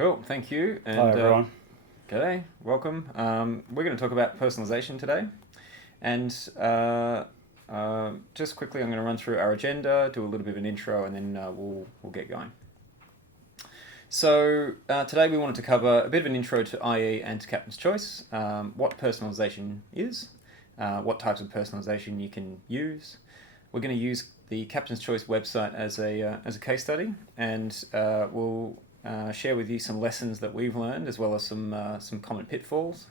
Cool, thank you. And, Hi everyone. G'day, welcome. We're going to talk about personalization today. And just quickly, I'm going to run through our agenda, do a little bit of an intro, and then we'll get going. So today we wanted to cover a bit of an intro to IE and to Captain's Choice, what personalization is, what types of personalization you can use. We're going to use the Captain's Choice website as a case study, and we'll share with you some lessons that we've learned, as well as some common pitfalls,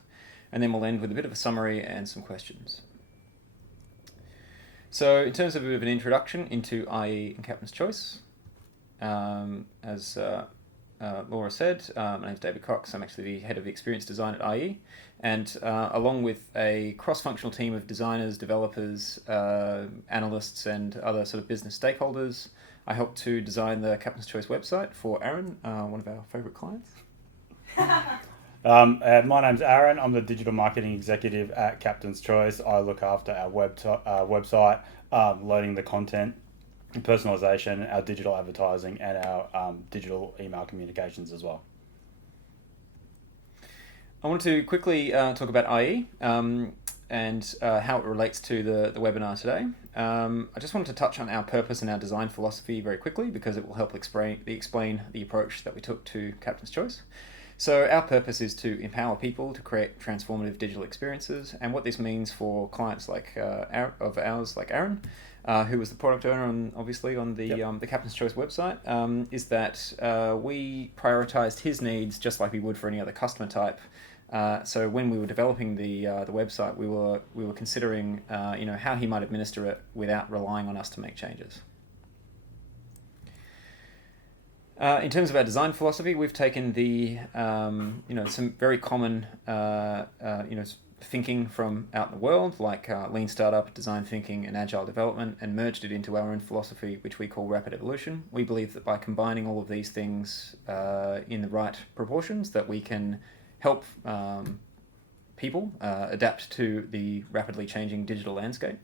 and then we'll end with a bit of a summary and some questions. So in terms of a bit of an introduction into IE and Captain's Choice, as Laura said, my name's David Cox. I'm actually the head of experience design at IE, and along with a cross-functional team of designers, developers, analysts, and other sort of business stakeholders, I helped to design the Captain's Choice website for Aaron, one of our favourite clients. My name's Aaron. I'm the digital marketing executive at Captain's Choice. I look after our website, loading the content, personalisation, our digital advertising, and our digital email communications as well. I want to quickly talk about IE and how it relates to the webinar today. I just wanted to touch on our purpose and our design philosophy very quickly, because it will help explain the approach that we took to Captain's Choice. So our purpose is to empower people to create transformative digital experiences, and what this means for clients like ours, like Aaron, who was the product owner on the Captain's Choice website, is that we prioritized his needs just like we would for any other customer type. So when we were developing the website, we were considering how he might administer it without relying on us to make changes. In terms of our design philosophy, we've taken the some very common thinking from out in the world, like lean startup, design thinking, and agile development, and merged it into our own philosophy, which we call rapid evolution. We believe that by combining all of these things in the right proportions, that we can help people adapt to the rapidly changing digital landscape.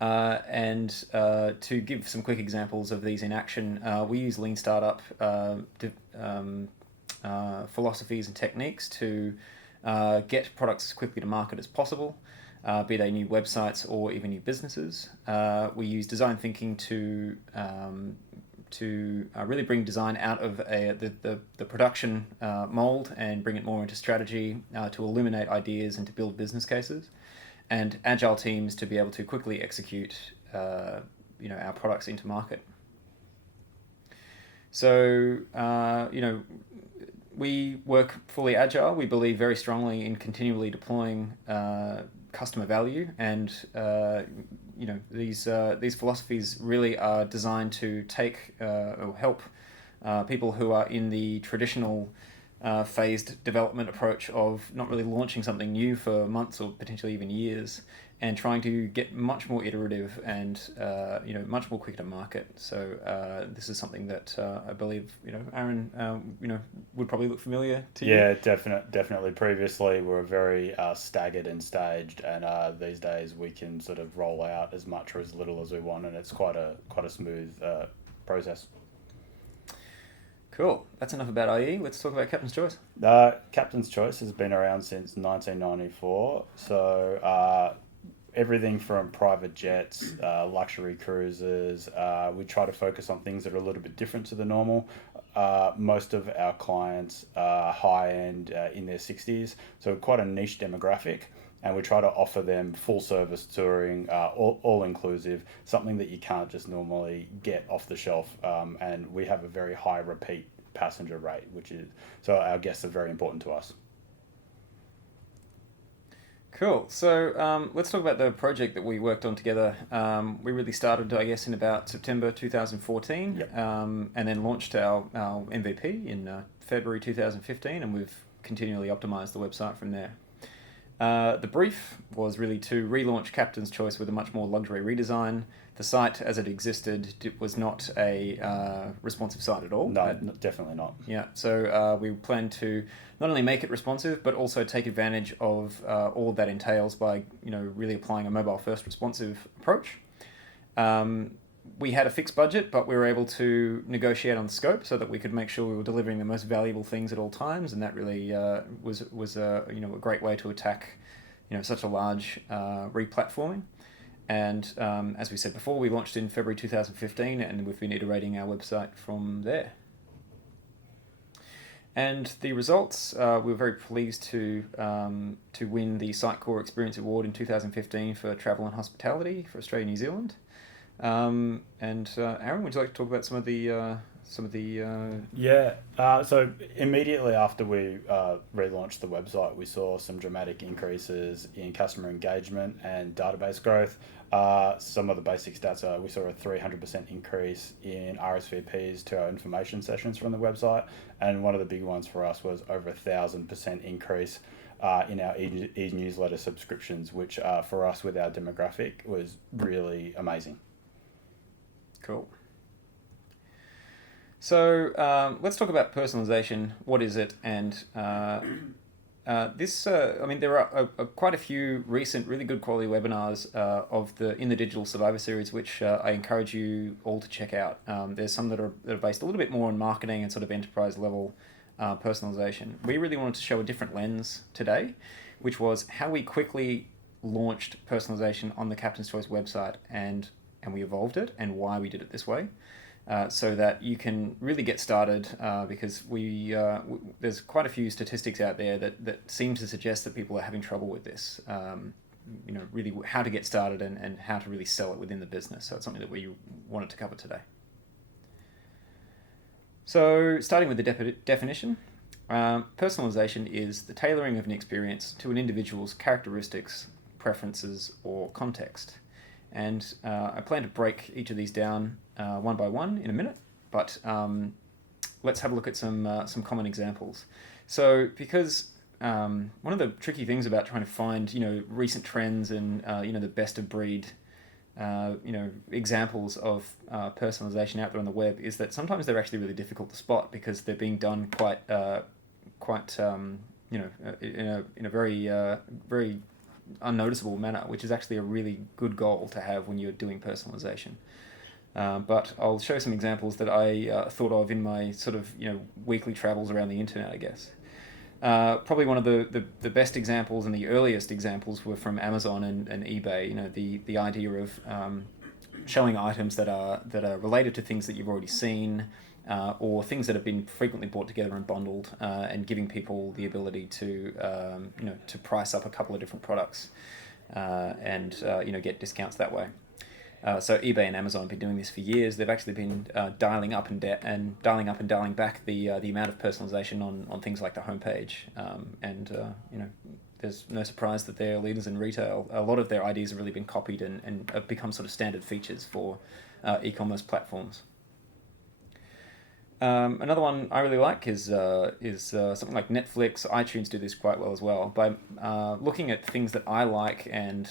And to give some quick examples of these in action, we use lean startup philosophies and techniques to get products as quickly to market as possible, be they new websites or even new businesses. We use design thinking to really bring design out of the production mold and bring it more into strategy, to illuminate ideas and to build business cases, and agile teams to be able to quickly execute our products into market. So we work fully agile. We believe very strongly in continually deploying customer value, and these philosophies really are designed to take or help people who are in the traditional phased development approach of not really launching something new for months or potentially even years, and trying to get much more iterative and much more quick to market. So this is something that I believe Aaron would probably look familiar to you. Yeah, definitely. Previously, we were very staggered and staged, and these days we can sort of roll out as much or as little as we want, and it's quite a smooth process. Cool. That's enough about IE. Let's talk about Captain's Choice. Captain's Choice has been around since 1994. So everything from private jets, luxury cruises. We try to focus on things that are a little bit different to the normal. Most of our clients are high-end, in their 60s, so quite a niche demographic. And we try to offer them full service touring, all inclusive, something that you can't just normally get off the shelf. And we have a very high repeat passenger rate, so our guests are very important to us. Cool. So let's talk about the project that we worked on together. We really started, I guess, in about September 2014, Yep. And then launched our MVP in February 2015, and we've continually optimized the website from there. The brief was really to relaunch Captain's Choice with a much more luxury redesign. The site, as it existed, was not a responsive site at all. No, definitely not. Yeah, so we plan to not only make it responsive, but also take advantage of all that entails by really applying a mobile-first responsive approach. we had a fixed budget, but we were able to negotiate on scope so that we could make sure we were delivering the most valuable things at all times, and that really was a great way to attack such a large re-platforming. And as we said before, we launched in February 2015, and we've been iterating our website from there. And the results, we were very pleased to win the Sitecore Experience Award in 2015 for travel and hospitality for Australia and New Zealand. And Aaron, would you like to talk about some of the So immediately after we relaunched the website, we saw some dramatic increases in customer engagement and database growth. Some of the basic stats are we saw a 300% increase in RSVPs to our information sessions from the website, and one of the big ones for us was over 1,000% increase in our e-newsletter subscriptions, which for us with our demographic was really amazing. Cool. So let's talk about personalisation. What is it? And there are quite a few recent, really good quality webinars in the Digital Survivor series, which I encourage you all to check out. There's some that are based a little bit more on marketing and sort of enterprise level personalisation. We really wanted to show a different lens today, which was how we quickly launched personalisation on the Captain's Choice website, and we evolved it, and why we did it this way. So that you can really get started, because there's quite a few statistics out there that seem to suggest that people are having trouble with this. Really how to get started and how to really sell it within the business. So it's something that we wanted to cover today. So starting with the definition, personalisation is the tailoring of an experience to an individual's characteristics, preferences, or context. And I plan to break each of these down one by one in a minute, but let's have a look at some common examples. So because one of the tricky things about trying to find recent trends and the best of breed examples of personalisation out there on the web is that sometimes they're actually really difficult to spot because they're being done quite in a very unnoticeable manner, which is actually a really good goal to have when you're doing personalisation. But I'll show some examples that I thought of in my sort of weekly travels around the internet, I guess. Probably one of the best examples and the earliest examples were from Amazon and eBay. The idea of showing items that are related to things that you've already seen, or things that have been frequently brought together and bundled, and giving people the ability to price up a couple of different products and get discounts that way. So eBay and Amazon have been doing this for years. They've actually been dialing up and dialing back the amount of personalisation on things like the homepage. There's no surprise that they're leaders in retail. A lot of their ideas have really been copied and have become sort of standard features for e-commerce platforms. Another one I really like is something like Netflix. iTunes do this quite well as well by looking at things that I like and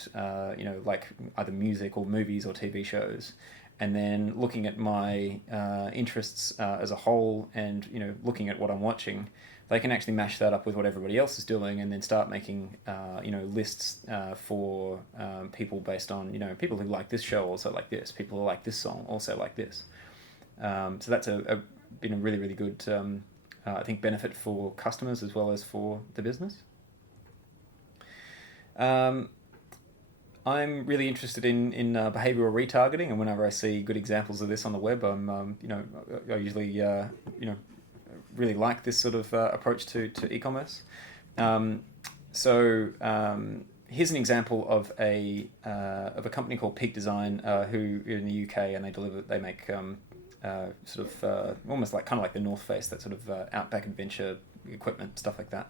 like either music or movies or TV shows, and then looking at my interests as a whole and looking at what I'm watching. They can actually mash that up with what everybody else is doing and then start making lists for people based on people who like this show also like this, people who like this song also like this. So that's been a really, really good, I think, benefit for customers as well as for the business. I'm really interested in behavioural retargeting, and whenever I see good examples of this on the web, I usually really like this sort of approach to e-commerce. Here's an example of a company called Peak Design, who are in the UK, and they make almost like the North Face, that sort of outback adventure equipment, stuff like that.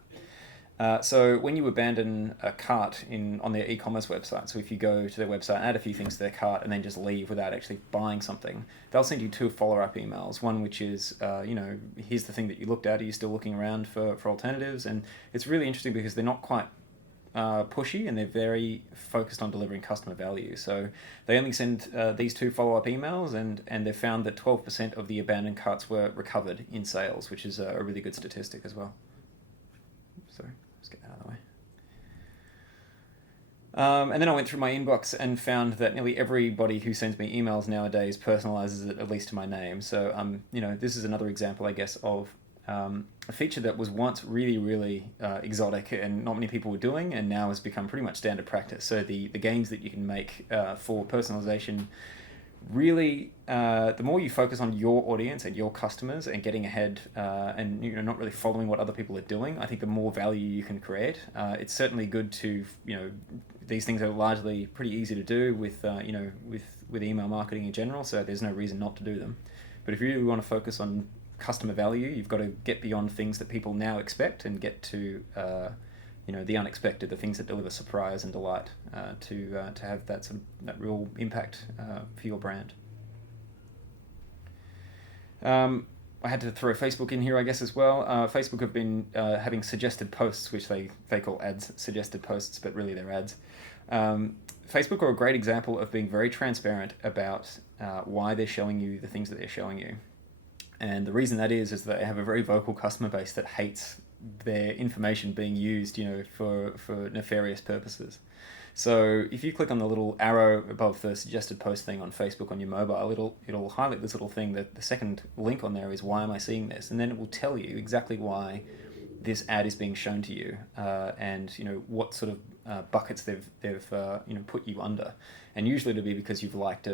So when you abandon a cart on their e-commerce website, so if you go to their website, add a few things to their cart, and then just leave without actually buying something, they'll send you 2 follow-up emails. One which is, here's the thing that you looked at. Are you still looking around for alternatives? And it's really interesting because they're not quite pushy, and they're very focused on delivering customer value. So they only send these 2 follow-up emails, and they've found that 12% of the abandoned carts were recovered in sales, which is a really good statistic as well. Sorry, let's get that out of the way. And then I went through my inbox and found that nearly everybody who sends me emails nowadays personalizes it at least to my name. So, this is another example, I guess, of a feature that was once really, really exotic and not many people were doing, and now has become pretty much standard practice. So the gains that you can make for personalization really, the more you focus on your audience and your customers and getting ahead and not really following what other people are doing, I think the more value you can create. It's certainly good to, these things are largely pretty easy to do with email marketing in general, so there's no reason not to do them. But if you really want to focus on customer value, you've got to get beyond things that people now expect and get to the unexpected, the things that deliver surprise and delight, to have that real impact for your brand. I had to throw Facebook in here, I guess, as well. Facebook have been having suggested posts, which they call ads, suggested posts, but really they're ads. Facebook are a great example of being very transparent about why they're showing you the things that they're showing you. And the reason that is that they have a very vocal customer base that hates their information being used, for nefarious purposes. So if you click on the little arrow above the suggested post thing on Facebook on your mobile, it'll highlight this little thing that the second link on there is, why am I seeing this? And then it will tell you exactly why this ad is being shown to you, and what sort of buckets they've put you under. And usually it'll be because you've liked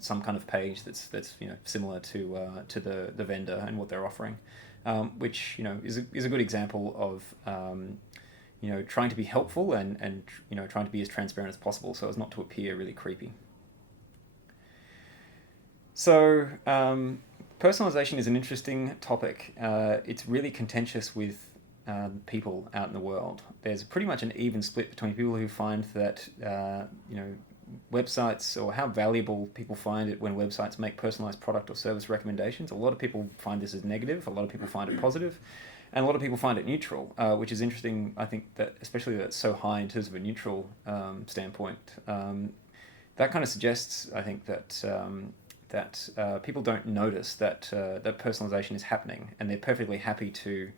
some kind of page that's similar to the vendor and what they're offering, which is a good example of trying to be helpful and trying to be as transparent as possible so as not to appear really creepy. So personalization is an interesting topic. It's really contentious with people out in the world. There's pretty much an even split between people who find that websites, or how valuable people find it when websites make personalized product or service recommendations. A lot of people find this as negative, a lot of people find it positive, and a lot of people find it neutral, which is interesting. I think that especially that it's so high in terms of a neutral standpoint, that kind of suggests, I think, that people don't notice that personalization is happening, and they're perfectly happy to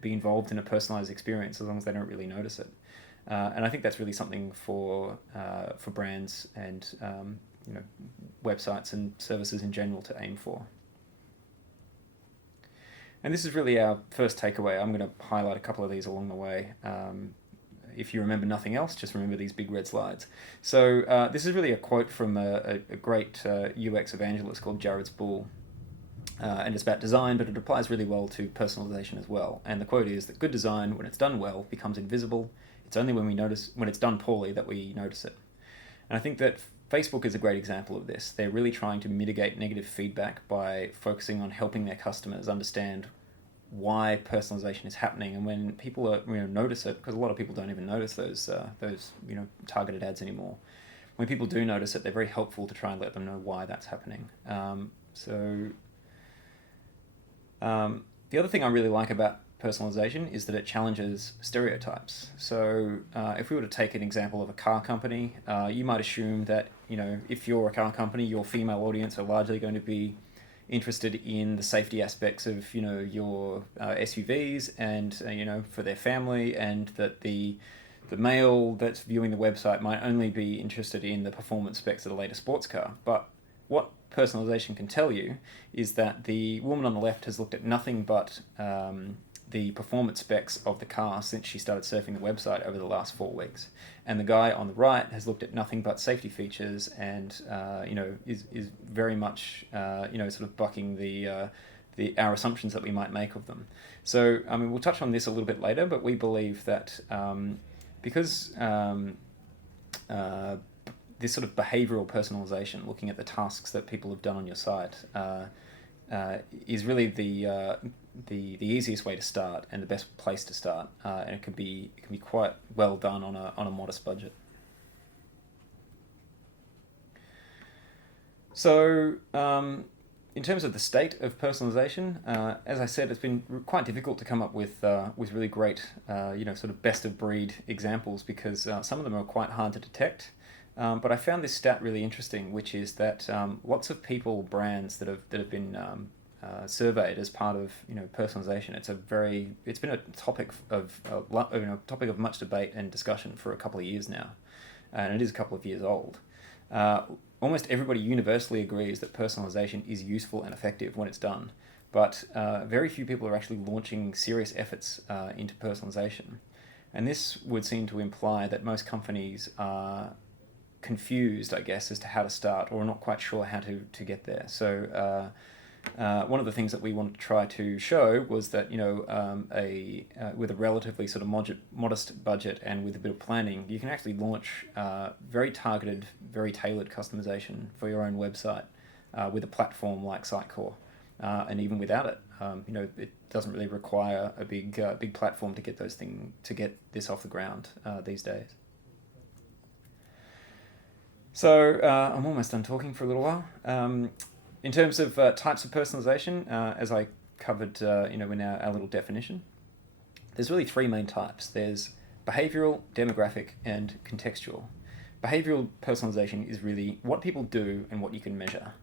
be involved in a personalized experience as long as they don't really notice it. And I think that's really something for brands and websites and services in general to aim for. And this is really our first takeaway. I'm going to highlight a couple of these along the way. If you remember nothing else, just remember these big red slides. So this is really a quote from a great UX evangelist called Jared Spool. And it's about design, but it applies really well to personalization as well. And the quote is that good design, when it's done well, becomes invisible. It's only when it's done poorly that we notice it. And I think that Facebook is a great example of this. They're really trying to mitigate negative feedback by focusing on helping their customers understand why personalization is happening. And when people notice it, because a lot of people don't even notice those targeted ads anymore. When people do notice it, they're very helpful to try and let them know why that's happening. The other thing I really like about personalization is that it challenges stereotypes. So if we were to take an example of a car company, you might assume that if you're a car company, your female audience are largely going to be interested in the safety aspects of your SUVs and for their family, and that the male that's viewing the website might only be interested in the performance specs of the latest sports car. But what personalization can tell you is that the woman on the left has looked at nothing but the performance specs of the car since she started surfing the website over the last 4 weeks, and the guy on the right has looked at nothing but safety features and is very much sort of bucking our assumptions that we might make of them. So we'll touch on this a little bit later, but we believe that because this sort of behavioural personalisation, looking at the tasks that people have done on your site, is really the easiest way to start and the best place to start, and it can be quite well done on a modest budget. So in terms of the state of personalisation, as I said, it's been quite difficult to come up with really great sort of best of breed examples, because some of them are quite hard to detect. But I found this stat really interesting, which is that lots of brands that have been surveyed as part of personalisation. It's been a topic of topic of much debate and discussion for a couple of years now, and it is a couple of years old. Almost everybody universally agrees that personalisation is useful and effective when it's done, but very few people are actually launching serious efforts into personalisation. And this would seem to imply that most companies are confused, I guess, as to how to start, or not quite sure how to get there. So one of the things that we wanted to try to show was that with a relatively sort of modest budget and with a bit of planning, you can actually launch very targeted, very tailored customization for your own website with a platform like Sitecore. And even without it, it doesn't really require a big platform to get this off the ground these days. So I'm almost done talking for a little while. In terms of types of personalisation, as I covered, in our little definition, there's really three main types. There's behavioural, demographic, and contextual. Behavioural personalisation is really what people do and what you can measure.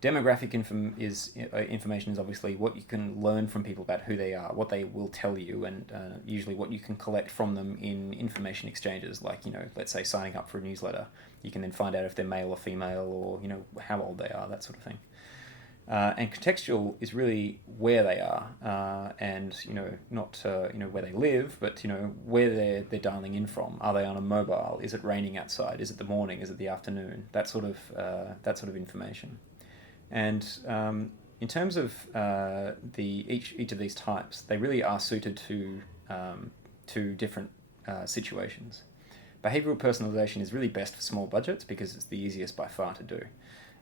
Demographic information is obviously what you can learn from people about who they are, what they will tell you, and usually what you can collect from them in information exchanges, like, let's say signing up for a newsletter. You can then find out if they're male or female, or, how old they are, that sort of thing. And contextual is really where they are, and, not, where they live, but, where they're dialing in from. Are they on a mobile? Is it raining outside? Is it the morning? Is it the afternoon? That sort of information. And in terms of each of these types, they really are suited to different situations. Behavioural personalisation is really best for small budgets because it's the easiest by far to do.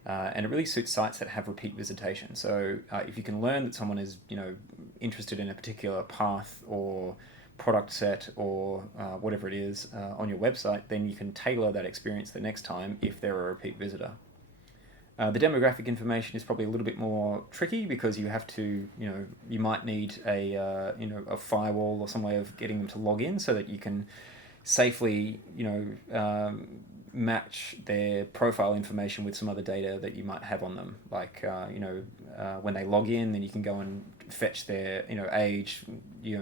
And it really suits sites that have repeat visitation. So if you can learn that someone is interested in a particular path or product set or whatever it is on your website, then you can tailor that experience the next time if they're a repeat visitor. The demographic information is probably a little bit more tricky because you have to, you might need a firewall or some way of getting them to log in so that you can safely, match their profile information with some other data that you might have on them. Like, when they log in, then you can go and fetch their, age,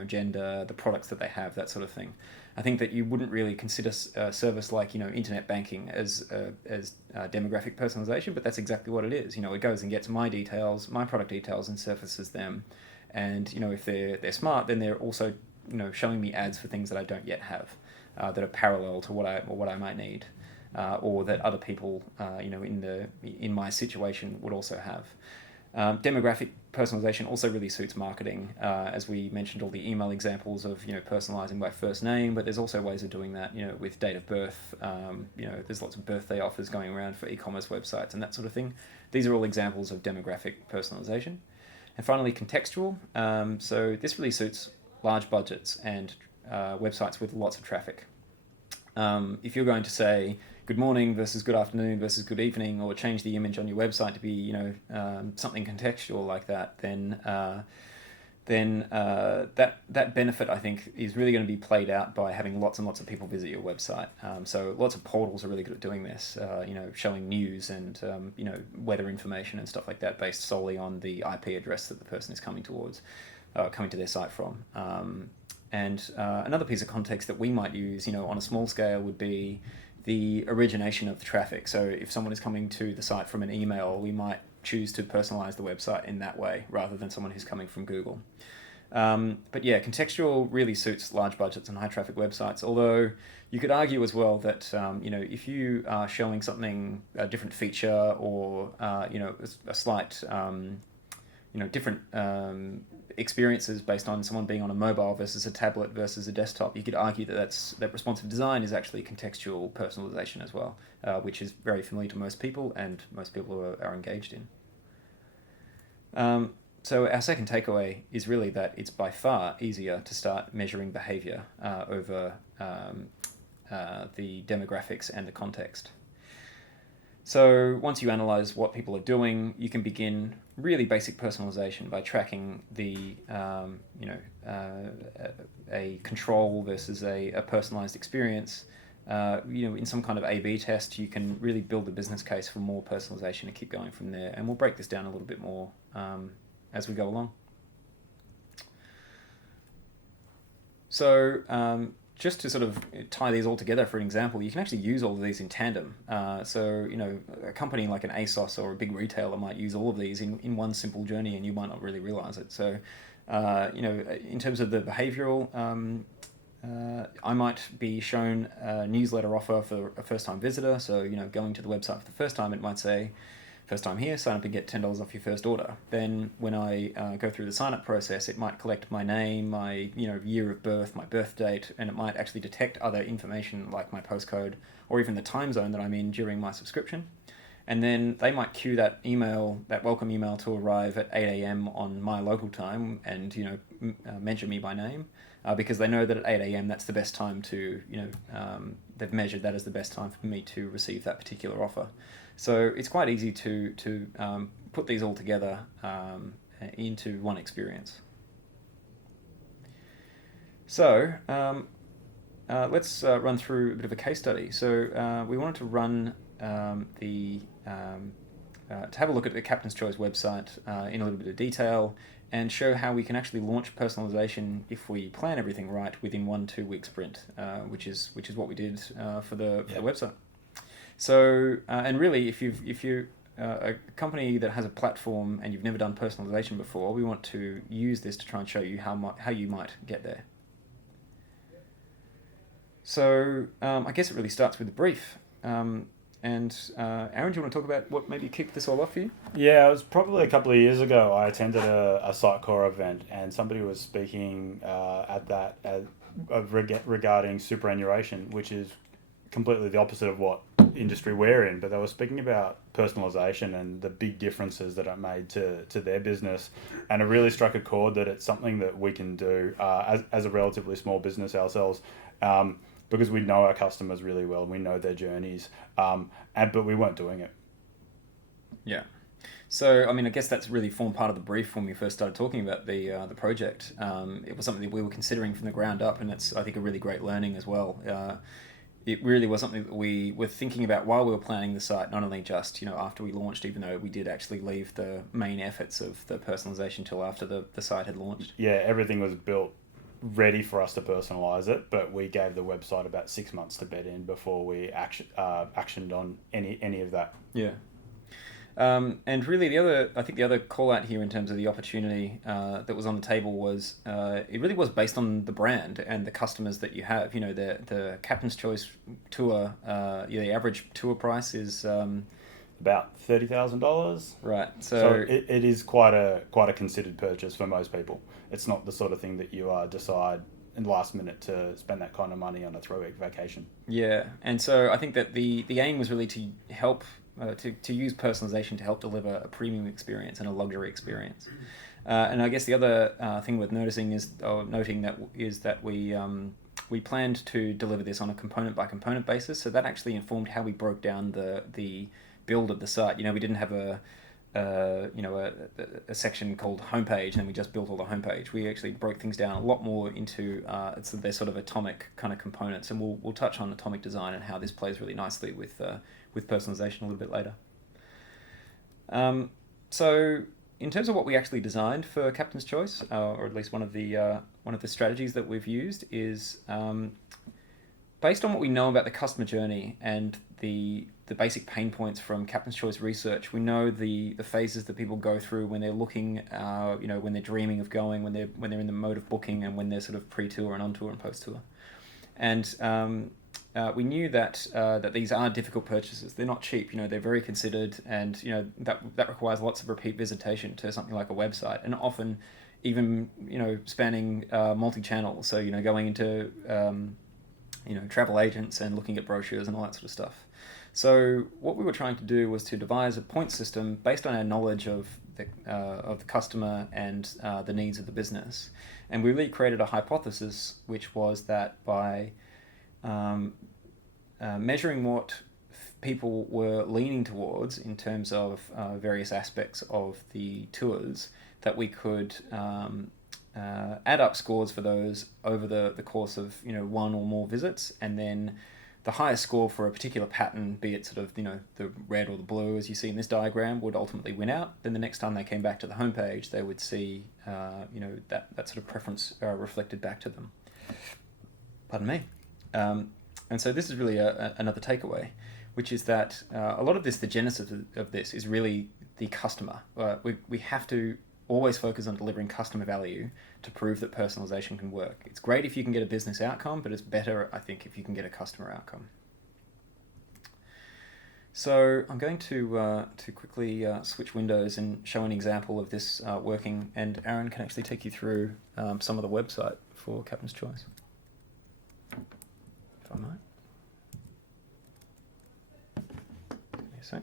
gender, the products that they have, that sort of thing. I think that you wouldn't really consider a service like, internet banking as demographic personalization, but that's exactly what it is. It goes and gets my details, my product details, and surfaces them. And, if they're smart, then they're also, showing me ads for things that I don't yet have, that are parallel to what I might need, or that other people, in my situation would also have. Demographic personalization also really suits marketing, as we mentioned all the email examples of personalizing by first name, but there's also ways of doing that with date of birth. There's lots of birthday offers going around for e-commerce websites and that sort of thing. These are all examples of demographic personalization. And finally, contextual. So this really suits large budgets and websites with lots of traffic. If you're going to say good morning versus good afternoon versus good evening, or change the image on your website to be, something contextual like that, then that benefit, I think, is really going to be played out by having lots and lots of people visit your website. So lots of portals are really good at doing this, showing news and, weather information and stuff like that based solely on the IP address that the person is coming to their site from. And another piece of context that we might use, on a small scale would be the origination of the traffic. So if someone is coming to the site from an email, we might choose to personalize the website in that way rather than someone who's coming from Google. But yeah, contextual really suits large budgets and high traffic websites, although you could argue as well that, if you are showing something, a different feature or, a slight, different experiences based on someone being on a mobile versus a tablet versus a desktop, you could argue that responsive design is actually contextual personalization as well, which is very familiar to most people and most people are engaged in. So our second takeaway is really that it's by far easier to start measuring behavior over the demographics and the context. So once you analyze what people are doing, you can begin really basic personalization by tracking the, a control versus a personalized experience. In some kind of A/B test, you can really build a business case for more personalization and keep going from there. And we'll break this down a little bit more as we go along. So just to sort of tie these all together for an example, you can actually use all of these in tandem. So, a company like an ASOS or a big retailer might use all of these in one simple journey, and you might not really realize it. So, in terms of the behavioural, I might be shown a newsletter offer for a first-time visitor. So, going to the website for the first time, it might say, first time here, sign up and get $10 off your first order. Then when I go through the sign-up process, it might collect my name, my year of birth, my birth date, and it might actually detect other information like my postcode or even the time zone that I'm in during my subscription. And then they might queue that email, that welcome email, to arrive at 8 a.m. on my local time, and mention me by name, because they know that at 8 a.m. that's the best time to they've measured that as the best time for me to receive that particular offer. So it's quite easy to put these all together into one experience. So let's run through a bit of a case study. So we wanted to run to have a look at the Captain's Choice website in a little bit of detail and show how we can actually launch personalisation if we plan everything right within 1-2 week sprint, which is what we did for the website. So, and really, if you're a company that has a platform and you've never done personalisation before, we want to use this to try and show you how you might get there. So, I guess it really starts with the brief. And Aaron, do you want to talk about what maybe kicked this all off for you? Yeah, it was probably a couple of years ago. I attended a Sitecore event, and somebody was speaking at that regarding superannuation, which is completely the opposite of what industry we're in, but they were speaking about personalisation and the big differences that it made to their business, and it really struck a chord that it's something that we can do as a relatively small business ourselves, because we know our customers really well and we know their journeys, but we weren't doing it. Yeah. So, I mean, I guess that's really formed part of the brief when we first started talking about the project. It was something that we were considering from the ground up, and it's, I think, a really great learning as well. It really was something that we were thinking about while we were planning the site, not only just, after we launched, even though we did actually leave the main efforts of the personalisation till after the site had launched. Yeah, everything was built ready for us to personalise it, but we gave the website about 6 months to bed in before we actioned on any of that. Yeah. And really, I think the other call out here in terms of the opportunity that was on the table was it really was based on the brand and the customers that you have. The Captain's Choice tour, the average tour price is about $30,000. Right. So it is quite a considered purchase for most people. It's not the sort of thing that you decide in the last minute to spend that kind of money on a 3-week vacation. Yeah, and so I think that the aim was really to help. To use personalisation to help deliver a premium experience and a luxury experience. And I guess the other thing worth noting that we planned to deliver this on a component by component basis. So that actually informed how we broke down the build of the site. We didn't have a section called homepage and then we just built all the homepage. We actually broke things down a lot more into they're sort of atomic kind of components, and we'll touch on atomic design and how this plays really nicely with personalisation a little bit later. So in terms of what we actually designed for Captain's Choice, or at least one of the strategies that we've used is based on what we know about the customer journey and the basic pain points from Captain's Choice research. We know the phases that people go through when they're looking, when they're dreaming of going, when they're in the mode of booking, and when they're sort of pre-tour and on-tour and post-tour. And we knew that these are difficult purchases. They're not cheap. They're very considered, and that requires lots of repeat visitation to something like a website, and often even spanning multi-channel. So going into travel agents and looking at brochures and all that sort of stuff. So what we were trying to do was to devise a point system based on our knowledge of the customer and the needs of the business, and we really created a hypothesis, which was that by measuring what people were leaning towards in terms of various aspects of the tours, that we could add up scores for those over the course of 1 or more visits, and then the highest score for a particular pattern, be it sort of, the red or the blue, as you see in this diagram, would ultimately win out. Then the next time they came back to the homepage, they would see, that sort of preference reflected back to them. Pardon me. And so this is really another takeaway, which is that a lot of this, the genesis of this, is really the customer. We have to always focus on delivering customer value to prove that personalization can work. It's great if you can get a business outcome, but it's better, I think, if you can get a customer outcome. So I'm going to quickly switch windows and show an example of this working, and Aaron can actually take you through some of the website for Captain's Choice, if I might. Give me a sec.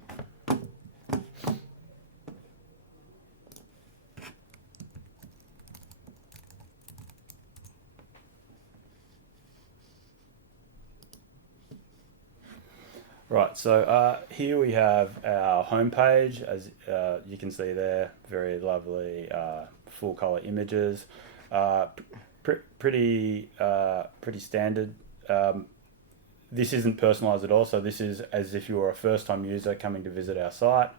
Right, so here we have our homepage. As you can see there, very lovely full color images. Pretty standard. This isn't personalized at all, so this is as if you were a first-time user coming to visit our site.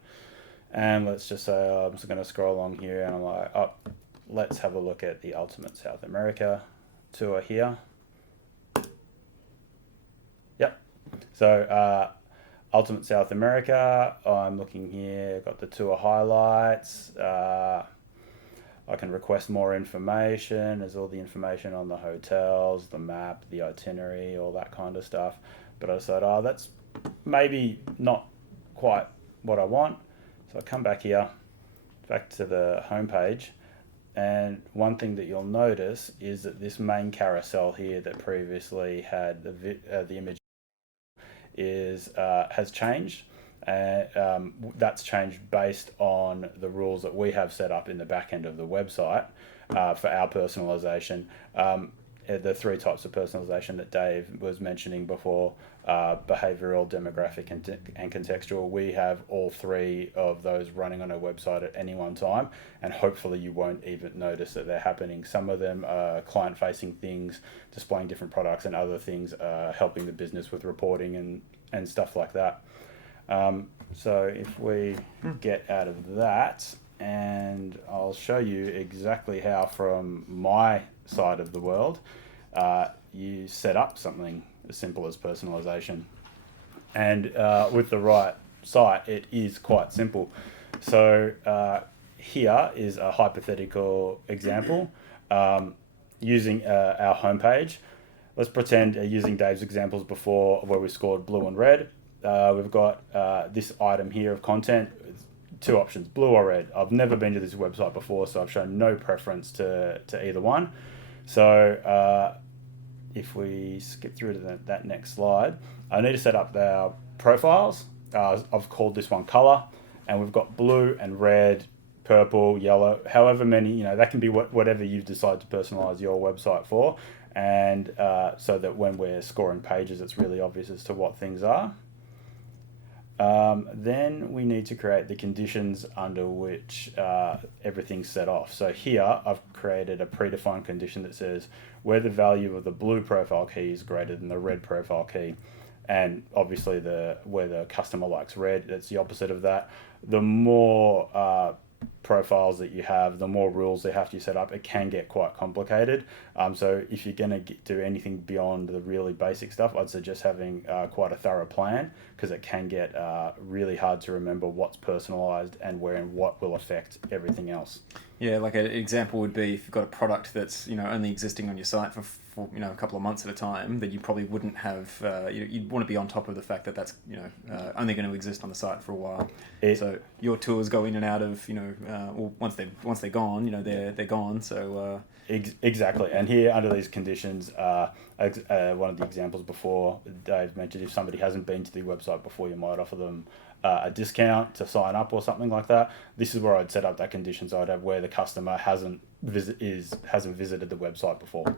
And let's just say I'm just going to scroll along here, and I'm like, oh, let's have a look at the Ultimate South America tour here. Yep. So Ultimate South America, I'm looking here, got the tour highlights. I can request more information. There's all the information on the hotels, the map, the itinerary, all that kind of stuff. But I said, oh, that's maybe not quite what I want. So I come back here, back to the homepage. And one thing that you'll notice is that this main carousel here that previously had the image has changed. That's changed based on the rules that we have set up in the back end of the website for our personalization. The three types of personalization that Dave was mentioning before, behavioural, demographic, and contextual. We have all three of those running on our website at any one time, and hopefully you won't even notice that they're happening. Some of them are client-facing things, displaying different products, and other things helping the business with reporting and stuff like that. So if we get out of that, and I'll show you exactly how from my side of the world you set up something as simple as personalization. And with the right site, it is quite simple. So here is a hypothetical example using our homepage. Let's pretend using Dave's examples before where we scored blue and red. We've got this item here of content, two options, blue or red. I've never been to this website before, so I've shown no preference to either one. So if we skip through to that next slide, I need to set up our profiles. I've called this one color, and we've got blue and red, purple, yellow, however many, that can be whatever you decide to personalize your website for. And so that when we're scoring pages, it's really obvious as to what things are. Then we need to create the conditions under which everything's set off. So here I've created a predefined condition that says where the value of the blue profile key is greater than the red profile key. And obviously where the customer likes red, that's the opposite of that. The more profiles that you have, the more rules they have to set up. It can get quite complicated. So if you're going to do anything beyond the really basic stuff, I'd suggest having quite a thorough plan, because it can get really hard to remember what's personalized and where and what will affect everything else. Yeah, like an example would be if you've got a product that's only existing on your site for a couple of months at a time, then you probably wouldn't have. You'd want to be on top of the fact that that's only going to exist on the site for a while. So your tours go in and out of well, once they're gone, they're gone. So exactly. And here under these conditions, one of the examples before Dave mentioned, if somebody hasn't been to the website before, you might offer them a discount to sign up or something like that. This is where I'd set up that condition, so I'd have where the customer hasn't visited the website before.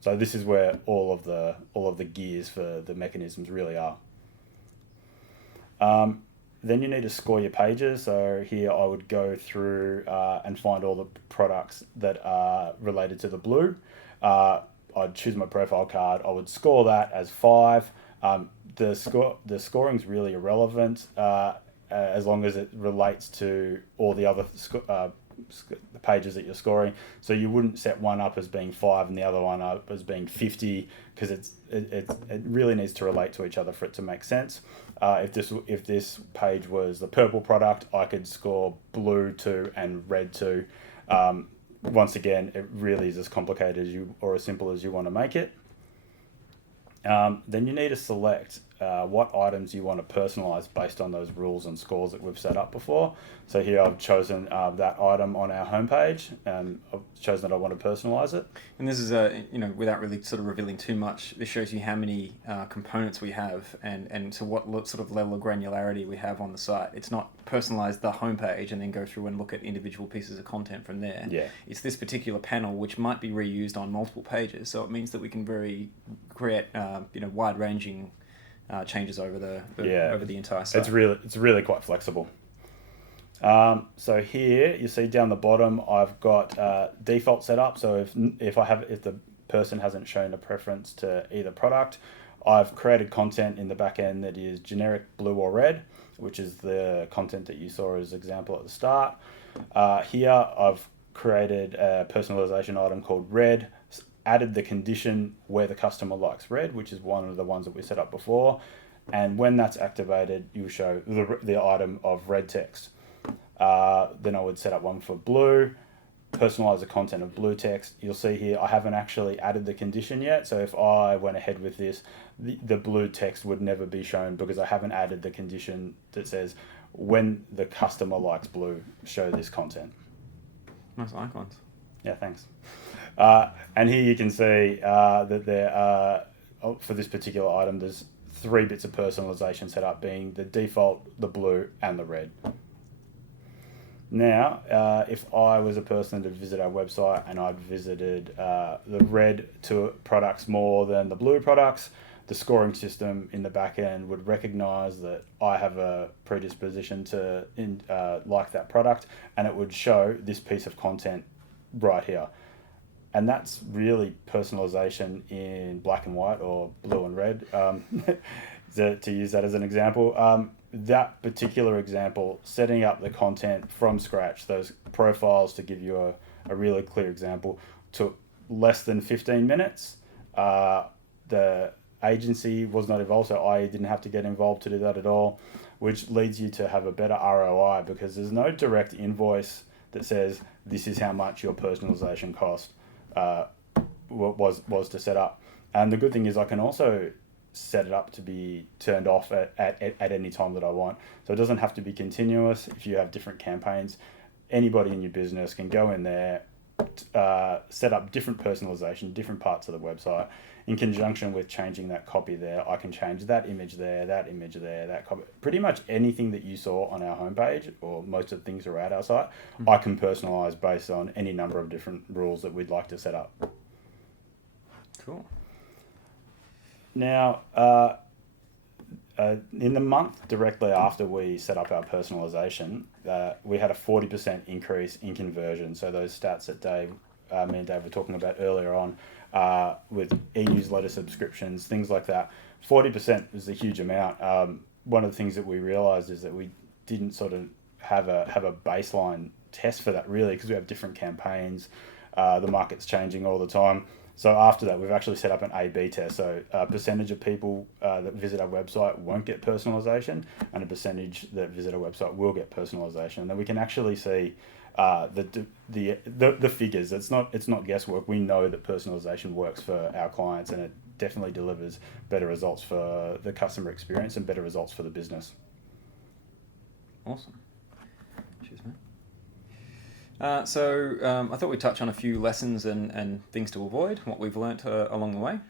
So this is where all of the gears for the mechanisms really are. Then you need to score your pages. So here I would go through and find all the products that are related to the blue. I'd choose my profile card. I would score that as 5. The scoring's really irrelevant as long as it relates to all the other the pages that you're scoring. So you wouldn't set one up as being 5 and the other one up as being 50, because it really needs to relate to each other for it to make sense. If this page was the purple product, I could score blue 2 and red 2. Once again, it really is as complicated as you or as simple as you want to make it. Then you need to select what items you want to personalize based on those rules and scores that we've set up before. So here I've chosen that item on our homepage, and I've chosen that I want to personalize it. And this is without really sort of revealing too much, this shows you how many components we have and to what sort of level of granularity we have on the site. It's not personalize the homepage and then go through and look at individual pieces of content from there. Yeah. It's this particular panel which might be reused on multiple pages, so it means that we can create wide-ranging changes over the entire site. It's really quite flexible. So here you see down the bottom I've got default set up. So if the person hasn't shown a preference to either product, I've created content in the back end that is generic blue or red, which is the content that you saw as example at the start. Here I've created a personalization item called red, added the condition where the customer likes red, which is one of the ones that we set up before. And when that's activated, you show the item of red text. Then I would set up one for blue, personalize the content of blue text. You'll see here I haven't actually added the condition yet. So if I went ahead with this, the blue text would never be shown because I haven't added the condition that says when the customer likes blue, show this content. Nice icons. Yeah, thanks. And here you can see that there are, for this particular item, there's 3 bits of personalization set up, being the default, the blue, and the red. Now, if I was a person to visit our website and I'd visited the red products more than the blue products, the scoring system in the back end would recognize that I have a predisposition to like that product, and it would show this piece of content right here. And that's really personalization in black and white, or blue and red, to use that as an example. That particular example, setting up the content from scratch, those profiles to give you a really clear example, took less than 15 minutes. The agency was not involved, so I didn't have to get involved to do that at all, which leads you to have a better ROI because there's no direct invoice that says this is how much your personalization cost was to set up. And the good thing is I can also set it up to be turned off at any time that I want. So it doesn't have to be continuous. If you have different campaigns, anybody in your business can go in there, set up different personalization, different parts of the website. In conjunction with changing that copy there, I can change that image there, that copy. Pretty much anything that you saw on our homepage, or most of the things around our site, I can personalize based on any number of different rules that we'd like to set up. Cool. Now, in the month directly after we set up our personalization, we had a 40% increase in conversion. So those stats that me and Dave were talking about earlier on, with e-newsletter subscriptions, things like that, 40% is a huge amount. One of the things that we realized is that we didn't sort of have a baseline test for that really, because we have different campaigns. The market's changing all the time. So after that, we've actually set up an A/B test. So a percentage of people that visit our website won't get personalization, and a percentage that visit our website will get personalization. And then we can actually see the figures. It's not guesswork. We know that personalization works for our clients, and it definitely delivers better results for the customer experience and better results for the business. Awesome. Cheers, mate. So I thought we'd touch on a few lessons and things to avoid, what we've learnt along the way.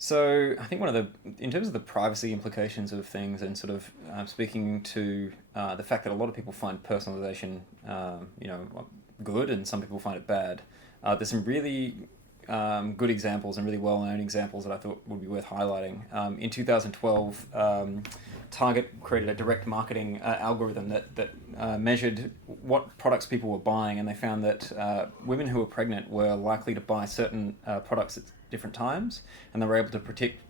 So I think in terms of the privacy implications of things, and sort of speaking to the fact that a lot of people find personalization, good, and some people find it bad. There's some really good examples and really well-known examples that I thought would be worth highlighting. In 2012, Target created a direct marketing algorithm that measured what products people were buying, and they found that women who were pregnant were likely to buy certain products at different times, and they were able to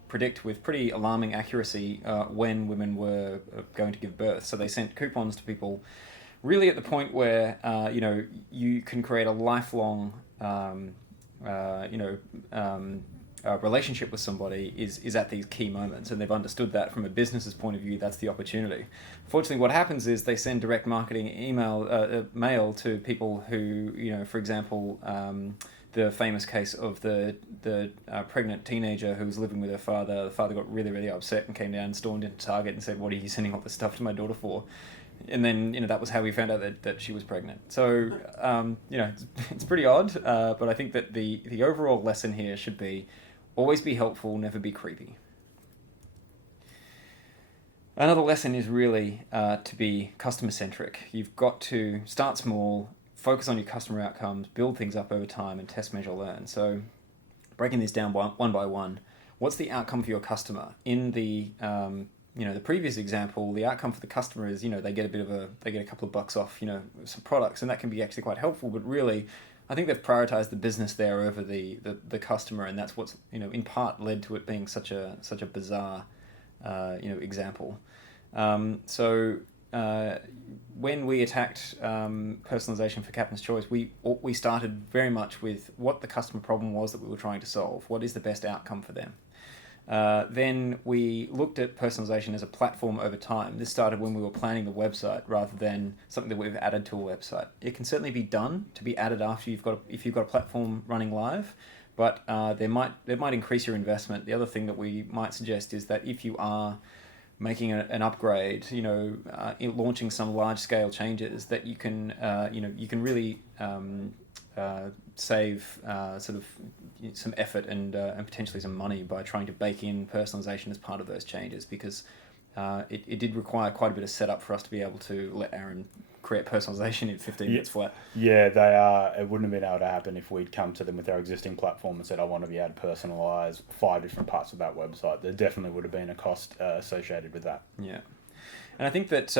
predict with pretty alarming accuracy when women were going to give birth. So they sent coupons to people really at the point where you can create a lifelong relationship with somebody is at these key moments, and they've understood that from a business's point of view. That's the opportunity. Fortunately, what happens is they send direct marketing mail to people who, for example, the famous case of the pregnant teenager who was living with her father. The father got really, really upset and came down, stormed into Target and said, "What are you sending all this stuff to my daughter for?" And then, that was how we found out that she was pregnant. So, it's pretty odd, but I think that the overall lesson here should be always be helpful, never be creepy. Another lesson is really to be customer-centric. You've got to start small, focus on your customer outcomes, build things up over time, and test, measure, learn. So breaking this down one by one, what's the outcome for your customer? In the the previous example, the outcome for the customer is, they get a couple of bucks off, some products, and that can be actually quite helpful. But really, I think they've prioritized the business there over the customer, and that's what's, in part led to it being such a bizarre, example. When we attacked personalization for Captain's Choice, we started very much with what the customer problem was that we were trying to solve. What is the best outcome for them? Then we looked at personalization as a platform over time. This started when we were planning the website rather than something that we've added to a website. It can certainly be done to be added after if you've got a platform running live, but that might increase your investment. The other thing that we might suggest is that if you are making an upgrade, launching some large scale changes, that you can really save some effort and potentially some money by trying to bake in personalization as part of those changes, because it did require quite a bit of setup for us to be able to let Aaron create personalization in 15 minutes flat. Yeah, it wouldn't have been able to happen if we'd come to them with our existing platform and said, I want to be able to personalize 5 different parts of that website. There definitely would have been a cost associated with that. Yeah. And I think that,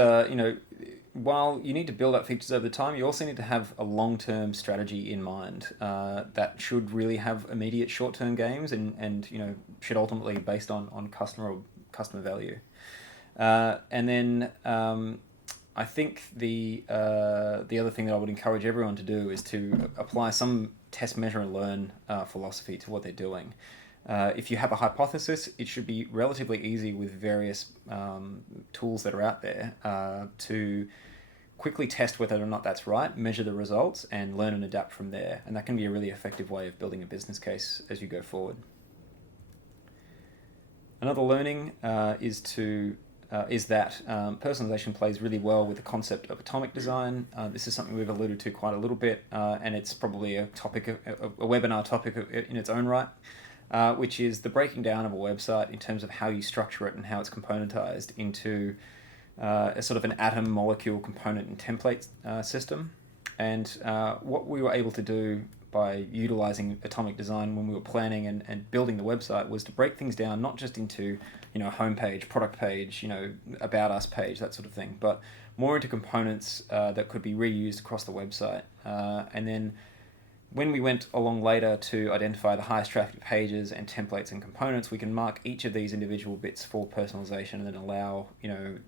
while you need to build up features over time, you also need to have a long-term strategy in mind that should really have immediate short-term gains and should ultimately be based on customer value. And then I think the other thing that I would encourage everyone to do is to apply some test, measure, and learn philosophy to what they're doing. If you have a hypothesis, it should be relatively easy with various tools that are out there to quickly test whether or not that's right, measure the results, and learn and adapt from there. And that can be a really effective way of building a business case as you go forward. Another learning is that personalization plays really well with the concept of atomic design. This is something we've alluded to quite a little bit, and it's probably a webinar topic in its own right. Which is the breaking down of a website in terms of how you structure it and how it's componentized into a sort of an atom, molecule, component, and template system. And what we were able to do by utilizing atomic design when we were planning and building the website was to break things down, not just into homepage, product page, about us page, that sort of thing, but more into components that could be reused across the website. And then when we went along later to identify the highest traffic pages and templates and components, we can mark each of these individual bits for personalization and then allow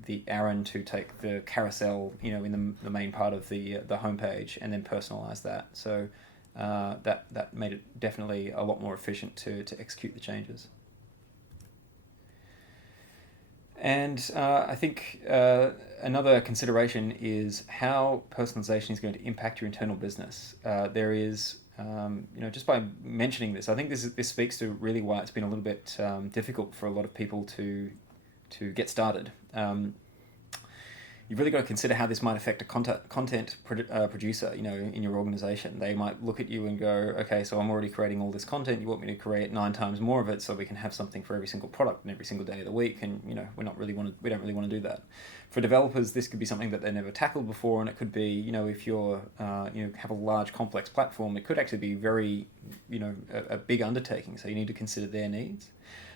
the Aaron to take the carousel in the main part of the homepage and then personalize that. So that made it definitely a lot more efficient to execute the changes. And I think another consideration is how personalization is going to impact your internal business. There is, just by mentioning this, I think this speaks to really why it's been a little bit difficult for a lot of people to get started. You've really got to consider how this might affect a content producer, in your organization. They might look at you and go, okay, so I'm already creating all this content. You want me to create 9 times more of it so we can have something for every single product and every single day of the week. And, we don't really want to do that. For developers, this could be something that they never tackled before. And it could be, if you're, have a large complex platform, it could actually be very, a big undertaking. So you need to consider their needs.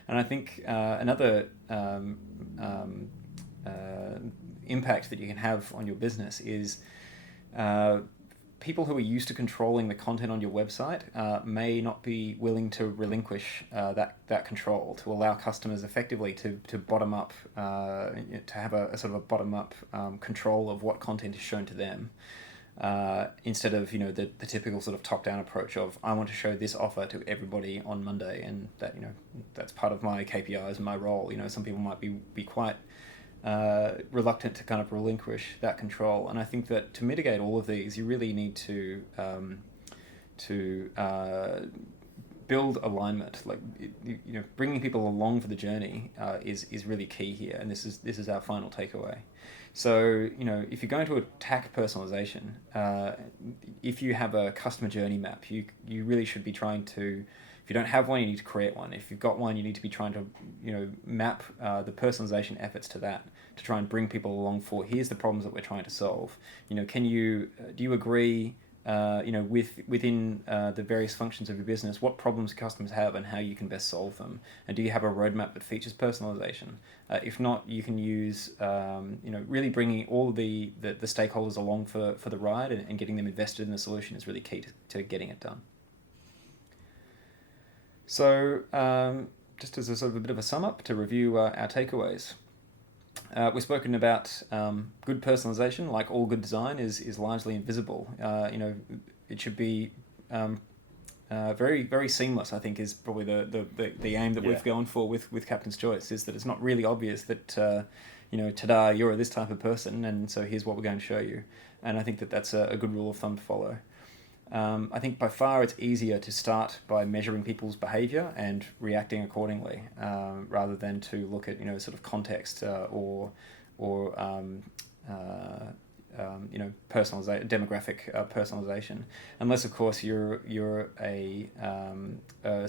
And I think another impact that you can have on your business is people who are used to controlling the content on your website may not be willing to relinquish that control, to allow customers effectively to bottom up, to have a sort of a bottom up control of what content is shown to them. Instead of the typical sort of top-down approach of I want to show this offer to everybody on Monday, and that that's part of my KPIs and my role. Some people might be quite reluctant to kind of relinquish that control, and I think that to mitigate all of these, you really need to build alignment. Like bringing people along for the journey is really key here, and this is our final takeaway. So, if you're going to attack personalization, if you have a customer journey map, you really should be trying to, if you don't have one, you need to create one. If you've got one, you need to be trying to, map the personalization efforts to that, to try and bring people along for, here's the problems that we're trying to solve. Do you agree, within the various functions of your business, what problems customers have and how you can best solve them? And do you have a roadmap that features personalization? If not, you can use, really bringing all the stakeholders along for the ride and getting them invested in the solution is really key to getting it done. So just as a sort of a bit of a sum up to review our takeaways. We've spoken about good personalization, like all good design, is largely invisible. It should be very, very seamless, I think, is probably the aim that we've gone for with Captain's Choice, is that it's not really obvious that, ta-da, you're this type of person, and so here's what we're going to show you. And I think that that's a good rule of thumb to follow. I think by far it's easier to start by measuring people's behaviour and reacting accordingly, rather than to look at sort of context or personalization, demographic personalization, unless of course you're a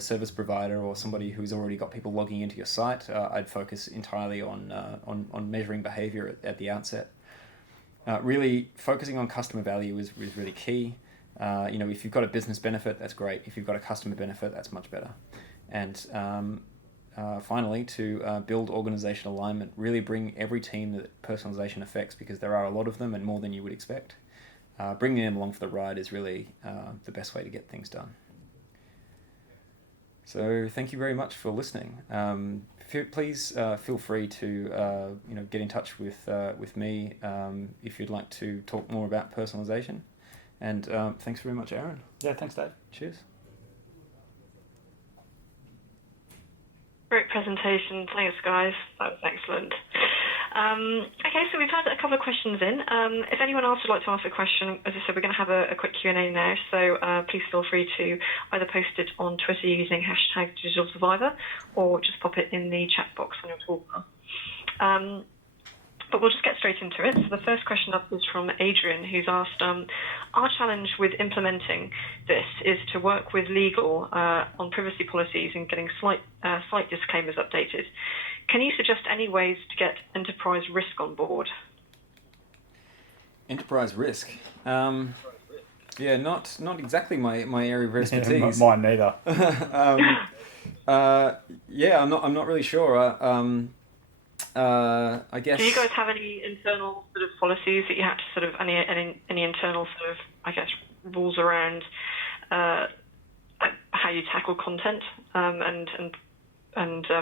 service provider or somebody who's already got people logging into your site. I'd focus entirely on measuring behaviour at the outset. Really focusing on customer value is really key. If you've got a business benefit, that's great. If you've got a customer benefit, that's much better. And finally, to build organizational alignment, really bring every team that personalization affects, because there are a lot of them and more than you would expect. Bringing them along for the ride is really the best way to get things done. So thank you very much for listening. Please feel free to get in touch with me if you'd like to talk more about personalization. And thanks very much, Aaron. Yeah, thanks, Dave. Cheers. Great presentation. Thanks, guys. That was excellent. Okay, so we've had a couple of questions in. If anyone else would like to ask a question, as I said, we're going to have a quick Q&A now, so please feel free to either post it on Twitter using #DigitalSurvivor or just pop it in the chat box on your toolbar. But we'll just get straight into it. So the first question up is from Adrian, who's asked, our challenge with implementing this is to work with legal on privacy policies and getting site disclaimers updated. Can you suggest any ways to get enterprise risk on board? Enterprise risk? Yeah, not exactly my area of expertise. Mine neither. Yeah, I'm not really sure. I guess. Do you guys have any internal sort of policies that you have to sort of any internal sort of, I guess, rules around how you tackle content and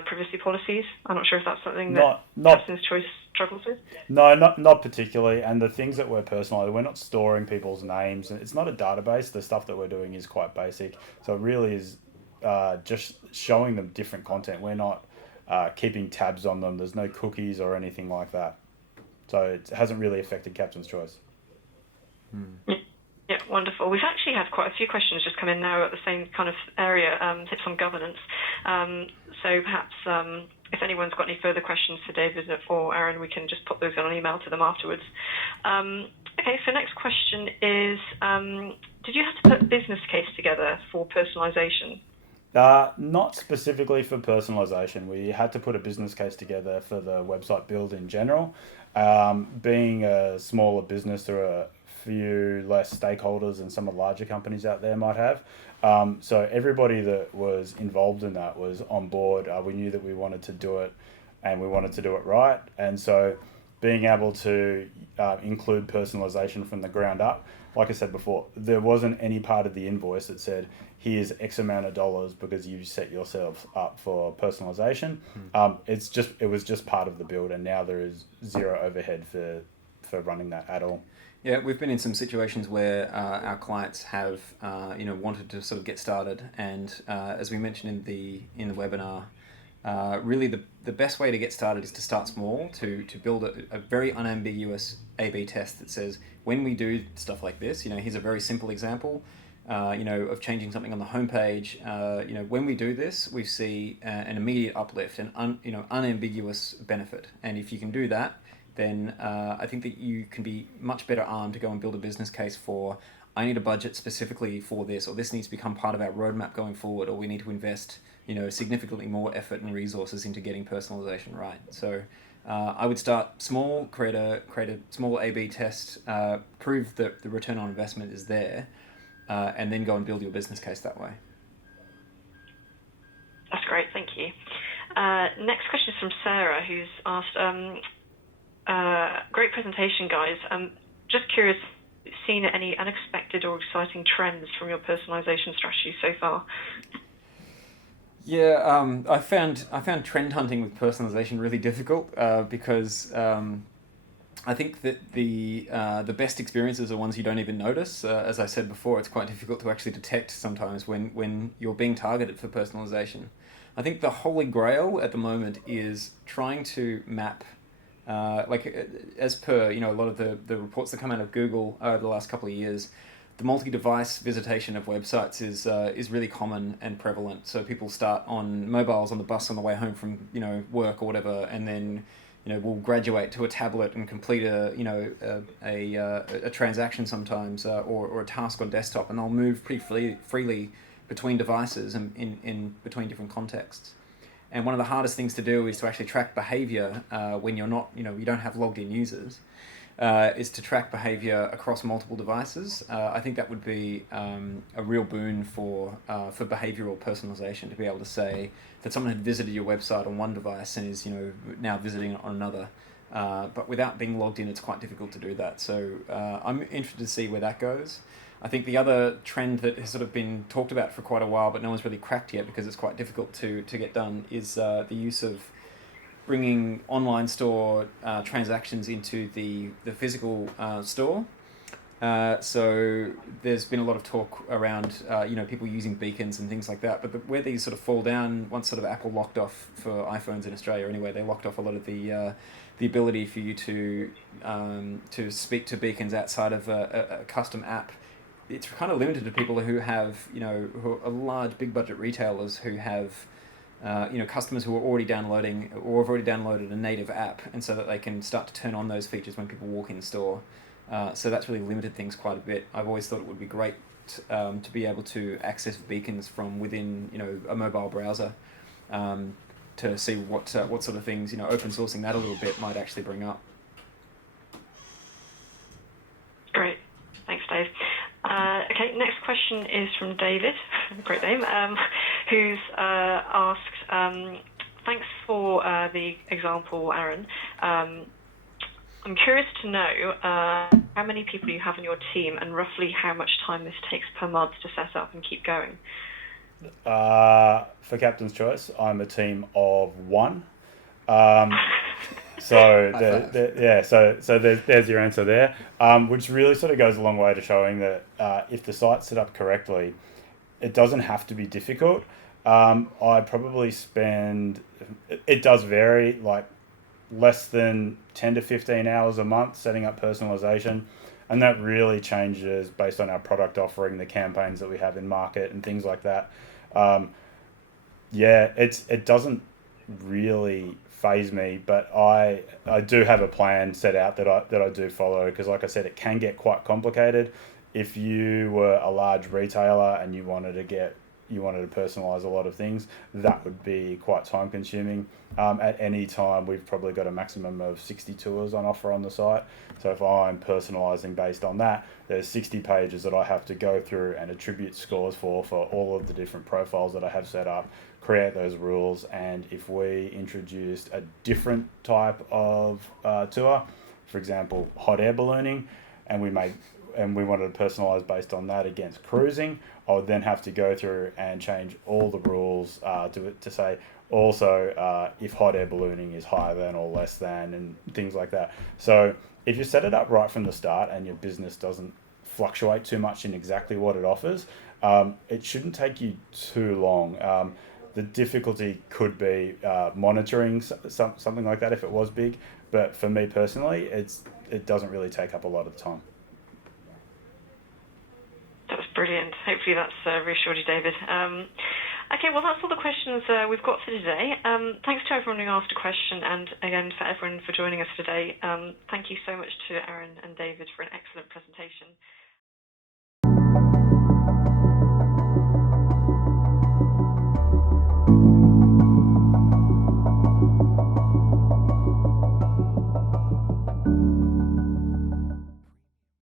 privacy policies? I'm not sure if that's something that Captain's Choice struggles with. No, not particularly. And the things that we're personalised, we're not storing people's names. It's not a database. The stuff that we're doing is quite basic. So it really is just showing them different content. We're not keeping tabs on them. There's no cookies or anything like that. So it hasn't really affected Captain's Choice. Yeah, wonderful. We've actually had quite a few questions just come in now at the same kind of area, tips on governance. So perhaps if anyone's got any further questions for David or Aaron, we can just pop those on an email to them afterwards. Okay, so next question is, did you have to put a business case together for personalisation? Not specifically for personalisation. We had to put a business case together for the website build in general. Being a smaller business, there are a few less stakeholders than some of the larger companies out there might have. So everybody that was involved in that was on board. We knew that we wanted to do it and we wanted to do it right. And so being able to include personalisation from the ground up like I said before, there wasn't any part of the invoice that said, here's X amount of dollars because you set yourself up for personalisation. It was just part of the build, and now there is zero overhead for running that at all. Yeah, we've been in some situations where our clients have wanted to sort of get started, and as we mentioned in the webinar, really the best way to get started is to start small, to build a very unambiguous A/B test that says, when we do stuff like this, here's a very simple example, of changing something on the homepage. When we do this, we see an immediate uplift and unambiguous benefit, and if you can do that, then I think that you can be much better armed to go and build a business case for, I need a budget specifically for this, or this needs to become part of our roadmap going forward, or we need to invest significantly more effort and resources into getting personalization right. So I would start small, create a small A/B test, prove that the return on investment is there, and then go and build your business case that way. That's great, thank you. Next question is from Sarah, who's asked, great presentation, guys. Just curious, seen any unexpected or exciting trends from your personalization strategy so far? Yeah, I found trend hunting with personalization really difficult because I think that the best experiences are ones you don't even notice. As I said before, it's quite difficult to actually detect sometimes when you're being targeted for personalization. I think the holy grail at the moment is trying to map, as per a lot of the reports that come out of Google over the last couple of years, the multi-device visitation of websites is really common and prevalent. So people start on mobiles on the bus on the way home from work or whatever, and then will graduate to a tablet and complete a transaction sometimes, or a task on desktop, and they'll move pretty freely between devices and in between different contexts. And one of the hardest things to do is to actually track behavior when you're not, you don't have logged in users, is to track behavior across multiple devices. I think that would be a real boon for behavioral personalization, to be able to say that someone had visited your website on one device and is now visiting it on another. But without being logged in, it's quite difficult to do that. So I'm interested to see where that goes. I think the other trend that has sort of been talked about for quite a while, but no one's really cracked yet because it's quite difficult to get done, is the use of bringing online store transactions into the physical store. So there's been a lot of talk around people using beacons and things like that, but where these sort of fall down, once sort of Apple locked off, for iPhones in Australia anyway, they locked off a lot of the ability for you to speak to beacons outside of a custom app. It's kind of limited to people who have, who are large, big budget retailers who have, customers who are already downloading or have already downloaded a native app, and so that they can start to turn on those features when people walk in store. So that's really limited things quite a bit. I've always thought it would be great to be able to access beacons from within, a mobile browser, to see what sort of things, open sourcing that a little bit might actually bring up. Great, thanks, Dave. Okay, next question is from David, great name, who's asked, thanks for the example, Aaron. I'm curious to know how many people you have in your team and roughly how much time this takes per month to set up and keep going. For Captain's Choice, I'm a team of one. So there's your answer there, which really sort of goes a long way to showing that if the site's set up correctly, it doesn't have to be difficult. I probably spend, it does vary, like less than 10 to 15 hours a month setting up personalization, and that really changes based on our product offering, the campaigns that we have in market and things like that. It doesn't really phase me, but I do have a plan set out that I do follow, because like I said, it can get quite complicated. If you were a large retailer and you wanted to personalize a lot of things, that would be quite time consuming. At any time, we've probably got a maximum of 60 tours on offer on the site. So if I'm personalizing based on that, there's 60 pages that I have to go through and attribute scores for all of the different profiles that I have set up, create those rules. And if we introduced a different type of tour, for example, hot air ballooning, and we made and we wanted to personalise based on that against cruising, I would then have to go through and change all the rules to say also if hot air ballooning is higher than or less than and things like that. So if you set it up right from the start and your business doesn't fluctuate too much in exactly what it offers, it shouldn't take you too long. The difficulty could be monitoring something like that if it was big, but for me personally, it doesn't really take up a lot of time. That was brilliant. Hopefully that's reassured you, David. Okay, well, that's all the questions we've got for today. Thanks to everyone who asked a question, and again, for everyone for joining us today. Thank you so much to Aaron and David for an excellent presentation.